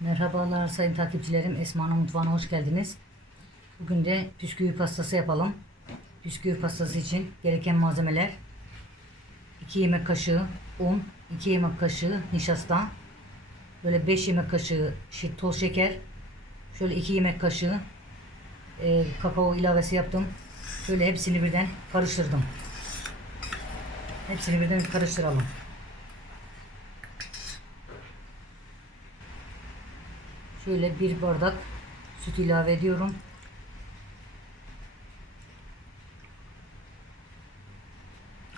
Merhabalar sayın takipçilerim. Esma'nın mutfağına hoş geldiniz. Bugün de bisküvi pastası yapalım. Bisküvi pastası için gereken malzemeler 2 yemek kaşığı un, 2 yemek kaşığı nişasta, böyle 5 yemek kaşığı toz şeker, şöyle 2 yemek kaşığı e, kakao ilavesi yaptım. Şöyle hepsini birden karıştırdım. Hepsini birden karıştıralım. Şöyle bir bardak süt ilave ediyorum.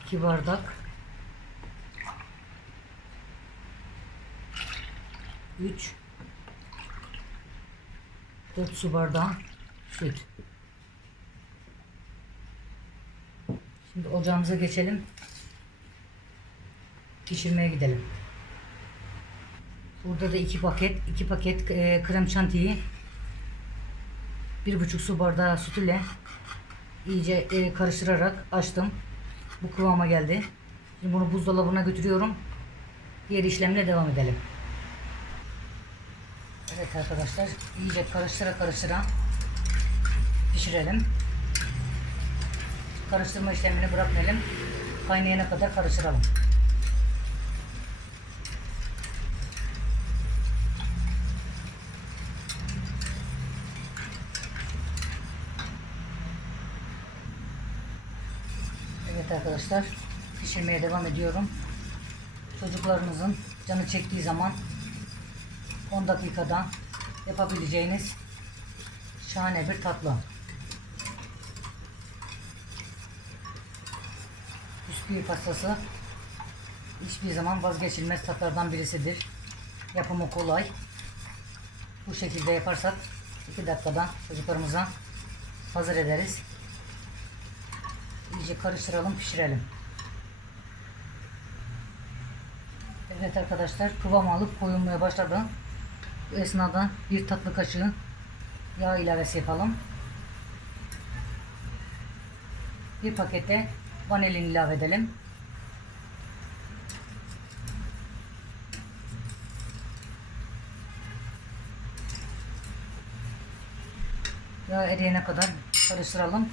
İki bardak. Üç. Dört su bardağı süt. Şimdi ocağımıza geçelim. Pişirmeye gidelim. Burada da iki paket, iki paket e, krem şantiyi bir buçuk su bardağı süt ile iyice e, karıştırarak açtım. Bu kıvama geldi. Şimdi bunu buzdolabına götürüyorum. Diğer işlemle devam edelim. Evet arkadaşlar iyice karıştıra karıştıra pişirelim. Karıştırma işlemini bırakmayalım. Kaynayana kadar karıştıralım. Evet arkadaşlar pişirmeye devam ediyorum. Çocuklarınızın canı çektiği zaman 10 dakikada yapabileceğiniz şahane bir tatlı. Bisküvi pastası hiçbir zaman vazgeçilmez tatlardan birisidir. Yapımı kolay. Bu şekilde yaparsak 2 dakikada çocuklarımıza hazır ederiz. İyice karıştıralım, pişirelim. Evet arkadaşlar, kıvam alıp koyulmaya başladı. Bu esnada bir tatlı kaşığı yağ ilavesi yapalım. Bir pakete vanilin ilave edelim. Yağ eriyene kadar karıştıralım.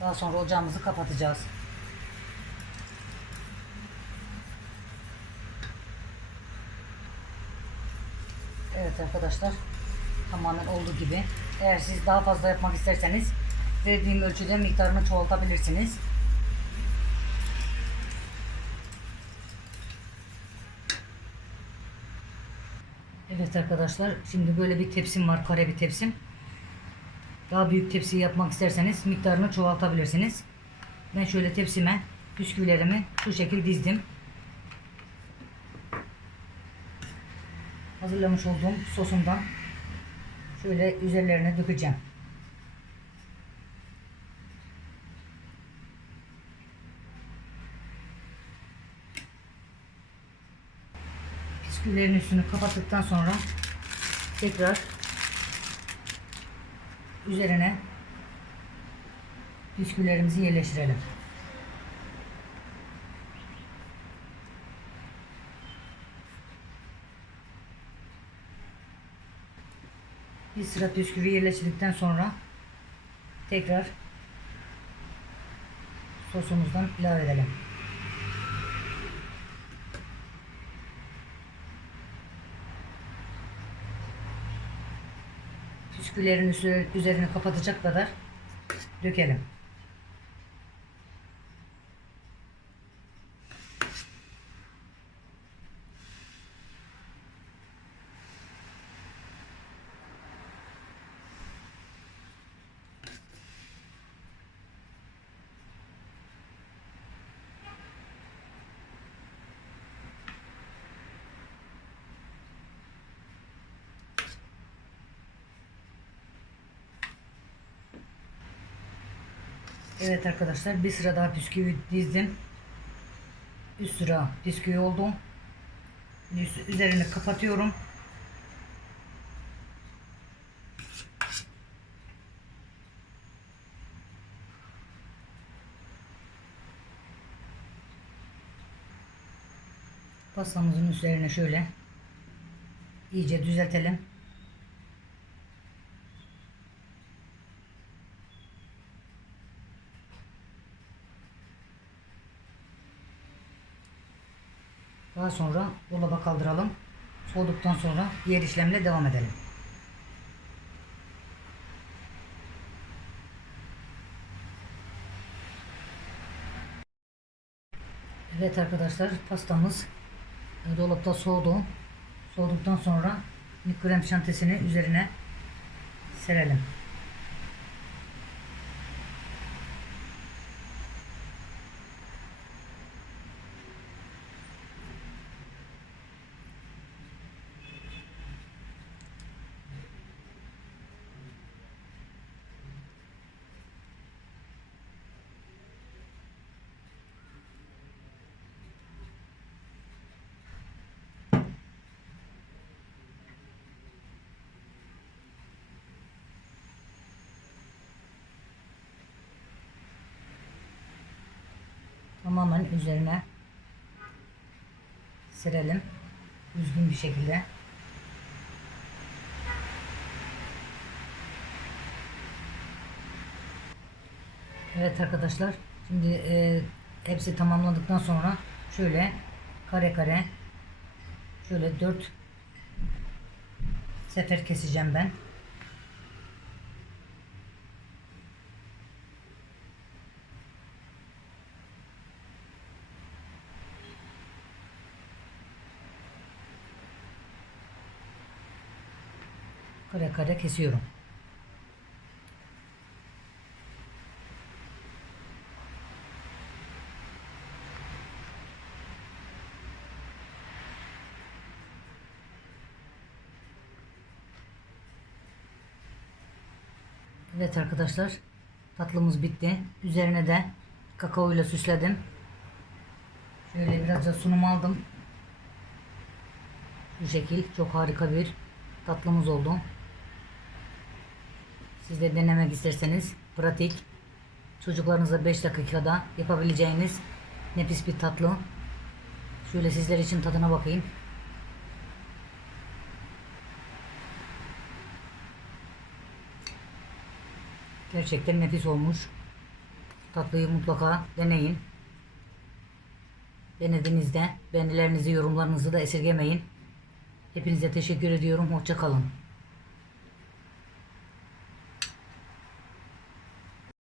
Daha sonra ocağımızı kapatacağız. Evet arkadaşlar tamamen olduğu gibi. Eğer siz daha fazla yapmak isterseniz verdiğim ölçüde miktarını çoğaltabilirsiniz. Evet arkadaşlar şimdi böyle bir tepsim var kare bir tepsim. Daha büyük tepsi yapmak isterseniz miktarını çoğaltabilirsiniz. Ben şöyle tepsime bisküvilerimi şu şekil dizdim. Hazırlamış olduğum sosumdan şöyle üzerlerine dökeceğim. Bisküvilerin üstünü kapattıktan sonra tekrar üzerine bisküvilerimizi yerleştirelim. Bir sıra bisküvi yerleştirdikten sonra tekrar sosumuzdan ilave edelim. Bisküvilerin üstü- üzerini kapatacak kadar dökelim. Evet arkadaşlar bir sıra daha bisküvi dizdim. Üst sıra bisküvi oldu. Üzerini kapatıyorum. Pastamızın üzerine şöyle iyice düzeltelim. Daha sonra dolaba kaldıralım. Soğuduktan sonra diğer işlemle devam edelim. Evet arkadaşlar pastamız dolapta soğudu. Soğuduktan sonra krem şantesini üzerine serelim. Tamamen üzerine serelim. Düzgün bir şekilde. Evet arkadaşlar. Şimdi e, hepsi tamamladıktan sonra şöyle kare kare şöyle dört sefer keseceğim ben. Kare kare kesiyorum. Evet arkadaşlar tatlımız bitti. Üzerine de kakao ile süsledim. Şöyle biraz da sunum aldım. Bu şekil çok harika bir tatlımız oldu. Siz de denemek isterseniz pratik çocuklarınıza 5 dakikada yapabileceğiniz nefis bir tatlı. Şöyle sizler için tadına bakayım. Gerçekten nefis olmuş. Tatlıyı mutlaka deneyin. Denediğinizde beğenilerinizi, yorumlarınızı da esirgemeyin. Hepinize teşekkür ediyorum. Hoşça kalın.